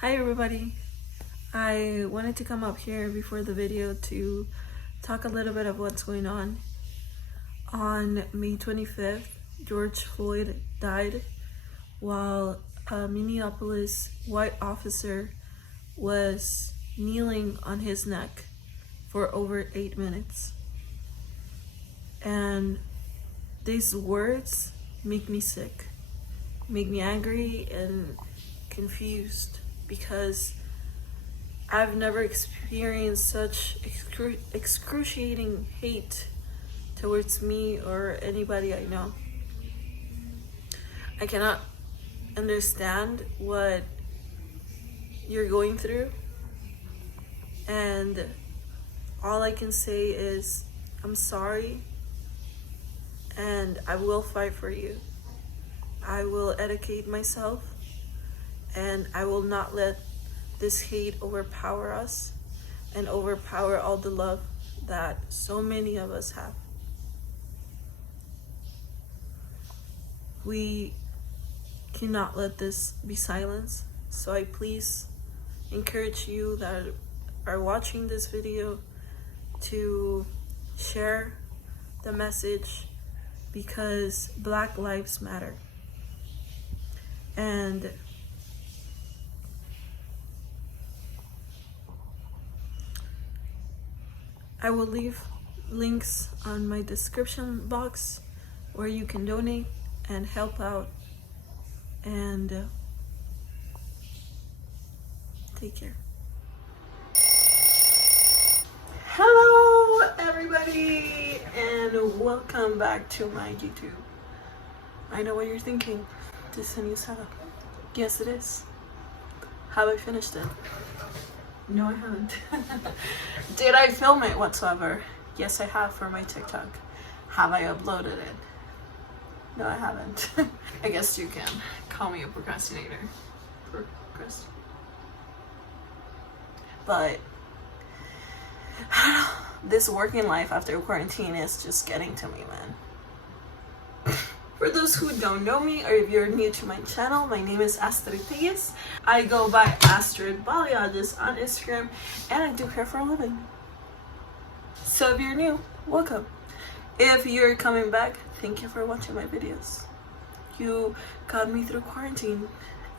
Hi everybody. I wanted to come up here before the video to talk a little bit of what's going on. On May 25th, George Floyd died while a Minneapolis white officer was kneeling on his neck for over 8 minutes. And these words make me sick, make me angry and confused, because I've never experienced such excruciating hate towards me or anybody I know. I cannot understand what you're going through, and all I can say is I'm sorry, and I will fight for you. I will educate myself, and I will not let this hate overpower us and overpower all the love that so many of us have. We cannot let this be silenced, so I please encourage you that are watching this video to share the message, because Black Lives Matter. And I will leave links on my description box where you can donate and help out, and take care. Hello everybody, and welcome back to my YouTube. I know what you're thinking. This is a new setup. Yes, it is. Have I finished it? No, I haven't. Did I film it whatsoever? Yes, I have, for my TikTok. Have I uploaded it? No, I haven't. I guess you can call me a procrastinator. But I don't know. This working life after quarantine is just getting to me, man. For those who don't know me, or if you're new to my channel, my name is Astrid. Tellez. I go by Astrid on Instagram, and I do hair for a living. So if you're new, welcome. If you're coming back, thank you for watching my videos. You got me through quarantine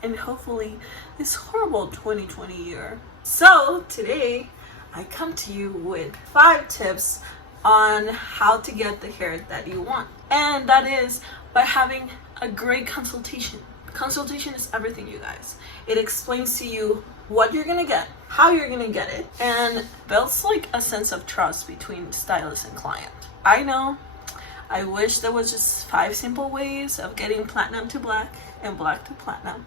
and hopefully this horrible 2020 year. So today I come to you with 5 tips on how to get the hair that you want, and that is by having a great consultation. Consultation is everything, you guys. It explains to you what you're gonna get, how you're gonna get it, and builds like a sense of trust between stylist and client. I know, I wish there was just 5 simple ways of getting platinum to black and black to platinum,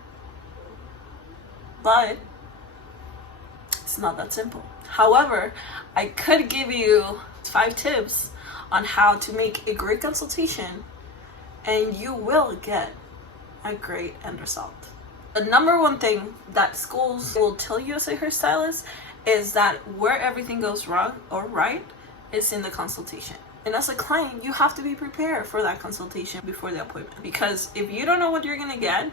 but it's not that simple. However, I could give you 5 tips on how to make a great consultation, and you will get a great end result. The number one thing that schools will tell you as a hairstylist is that where everything goes wrong or right is in the consultation. And as a client, you have to be prepared for that consultation before the appointment. Because if you don't know what you're gonna get,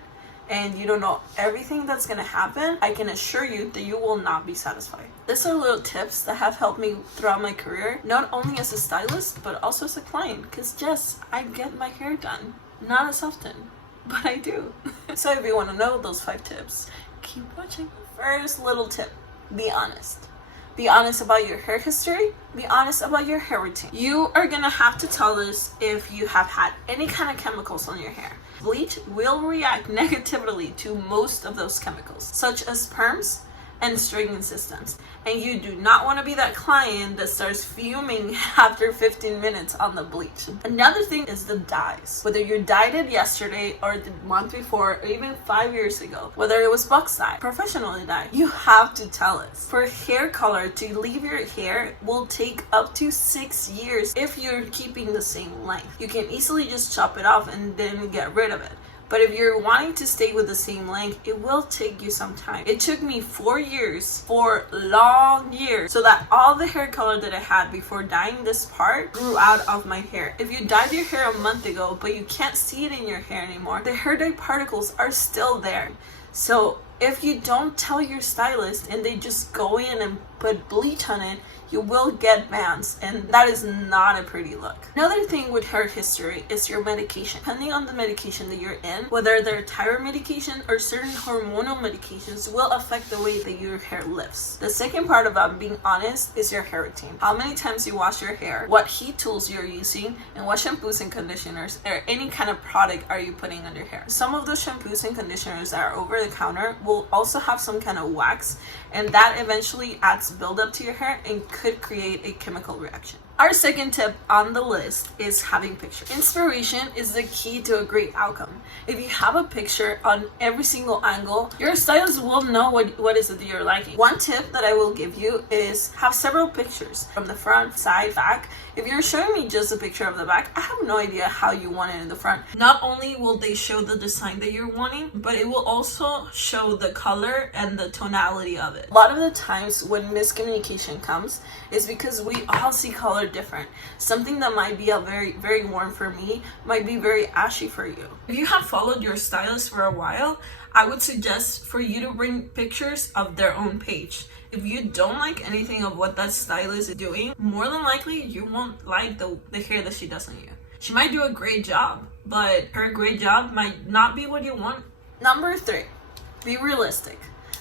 and you don't know everything that's gonna happen, I can assure you that you will not be satisfied. These are little tips that have helped me throughout my career, not only as a stylist, but also as a client. Because yes, I get my hair done. Not as often, but I do. So if you wanna know those 5 tips, keep watching. First little tip, be honest. Be honest about your hair history. Be honest about your hair routine. You are gonna have to tell us if you have had any kind of chemicals on your hair. Bleach will react negatively to most of those chemicals, such as perms and straightening systems. And you do not want to be that client that starts fuming after 15 minutes on the bleach. Another thing is the dyes. Whether you dyed it yesterday or the month before, or even 5 years ago, whether it was box dye, professionally dyed, you have to tell us. For hair color to leave your hair will take up to 6 years if you're keeping the same length. You can easily just chop it off and then get rid of it. But if you're wanting to stay with the same length, it will take you some time. It took me 4 years, 4 long years, so that all the hair color that I had before dyeing this part grew out of my hair. If you dyed your hair a month ago, but you can't see it in your hair anymore, the hair dye particles are still there. So if you don't tell your stylist and they just go in and put bleach on it, you will get bands, and that is not a pretty look. Another thing with hair history is your medication. Depending on the medication that you're in, whether they're thyroid medication or certain hormonal medications, will affect the way that your hair lifts. The second part about being honest is your hair routine. How many times you wash your hair, what heat tools you're using, and what shampoos and conditioners or any kind of product are you putting on your hair. Some of those shampoos and conditioners that are over the counter will also have some kind of wax, and that eventually adds buildup to your hair and could create a chemical reaction. Our second tip on the list is having pictures. Inspiration is the key to a great outcome. If you have a picture on every single angle, your stylist will know what is it that you're liking. One tip that I will give you is have several pictures from the front, side, back. If you're showing me just a picture of the back, I have no idea how you want it in the front. Not only will they show the design that you're wanting, but it will also show the color and the tonality of it. A lot of the times when miscommunication comes is because we all see color different. Something that might be a very warm for me might be very ashy for you. If you have followed your stylist for a while, I would suggest for you to bring pictures of their own page. If you don't like anything of what that stylist is doing, more than likely you won't like the hair that she does on you. She might do a great job, but her great job might not be what you want. Number 3, be realistic.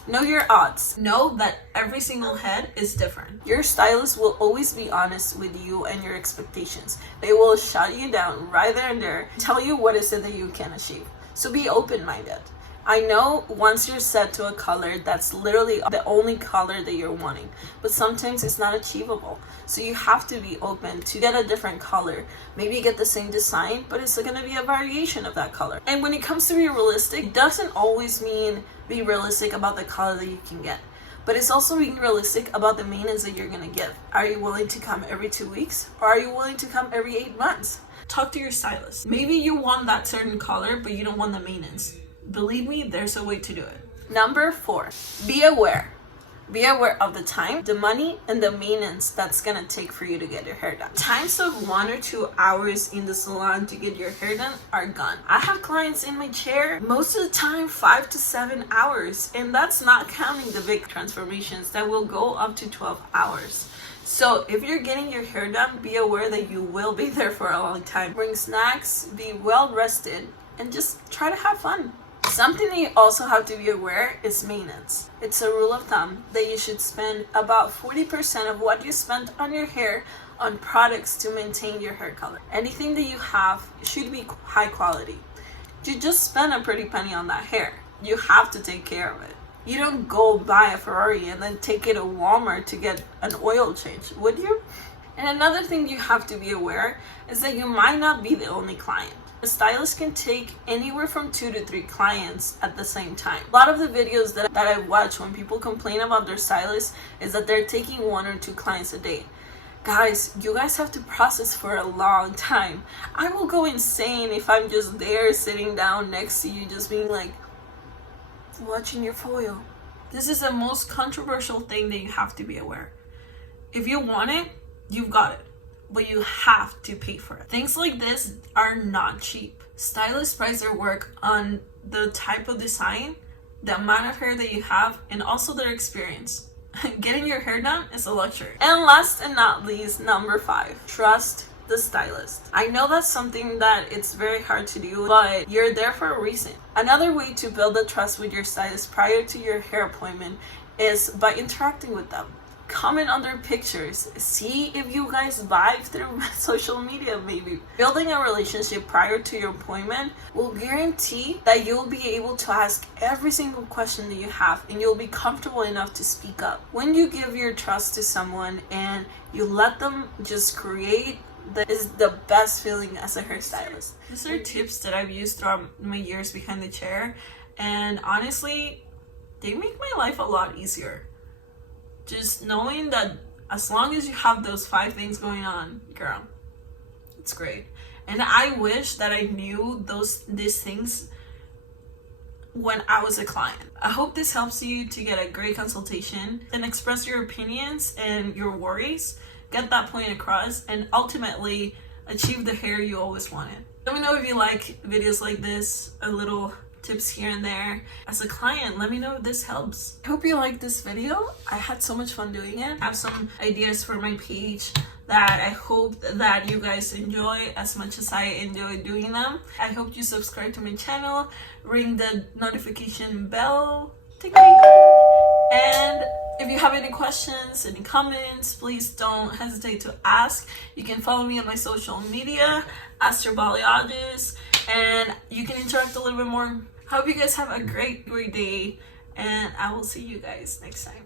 Know your odds. Know that every single head is different. Your stylist will always be honest with you and your expectations. They will shut you down right there and there, tell you what is it that you can achieve. So be open-minded. I know once you're set to a color, that's literally the only color that you're wanting, but sometimes it's not achievable. So you have to be open to get a different color. Maybe get the same design, but it's going to be a variation of that color. And when it comes to be realistic, it doesn't always mean be realistic about the color that you can get, but it's also being realistic about the maintenance that you're going to give. Are you willing to come every 2 weeks, or are you willing to come every 8 months? Talk to your stylist. Maybe you want that certain color, but you don't want the maintenance. Believe me, there's a way to do it. Number 4, be aware. Be aware of the time, the money, and the maintenance that's gonna take for you to get your hair done. Times of 1 or 2 hours in the salon to get your hair done are gone. I have clients in my chair, most of the time 5 to 7 hours, and that's not counting the big transformations that will go up to 12 hours. So if you're getting your hair done, be aware that you will be there for a long time. Bring snacks, be well rested, and just try to have fun. Something that you also have to be aware is maintenance. It's a rule of thumb that you should spend about 40% of what you spend on your hair on products to maintain your hair color. Anything that you have should be high quality. You just spend a pretty penny on that hair. You have to take care of it. You don't go buy a Ferrari and then take it to Walmart to get an oil change, would you? And another thing you have to be aware is that you might not be the only client. A stylist can take anywhere from 2 to 3 clients at the same time. A lot of the videos that I watch when people complain about their stylist is that they're taking 1 or 2 clients a day. Guys, you guys have to process for a long time. I will go insane if I'm just there sitting down next to you just being like, watching your foil. This is the most controversial thing that you have to be aware. If you want it, you've got it. But you have to pay for it. Things like this are not cheap. Stylists price their work on the type of design, the amount of hair that you have, and also their experience. Getting your hair done is a luxury. And last and not least, number 5, trust the stylist. I know that's something that it's very hard to do, but you're there for a reason. Another way to build the trust with your stylist prior to your hair appointment is by interacting with them. Comment on their pictures. See if you guys vibe through social media maybe. Building a relationship prior to your appointment will guarantee that you'll be able to ask every single question that you have, and you'll be comfortable enough to speak up. When you give your trust to someone and you let them just create, that is the best feeling as a hairstylist. These are tips that I've used throughout my years behind the chair, and honestly, they make my life a lot easier. Just knowing that as long as you have those 5 things going on, girl, it's great. And I wish that I knew these things when I was a client. I hope this helps you to get a great consultation and express your opinions and your worries, get that point across, and ultimately achieve the hair you always wanted. Let me know if you like videos like this, a little tips here and there. As a client, let me know if this helps. I hope you liked this video. I had so much fun doing it. I have some ideas for my page that I hope that you guys enjoy as much as I enjoy doing them. I hope you subscribe to my channel, ring the notification bell, ting ting. And if you have any questions, any comments, please don't hesitate to ask. You can follow me on my social media, Astrid, and you can interact a little bit more. I hope you guys have a great day, and I will see you guys next time.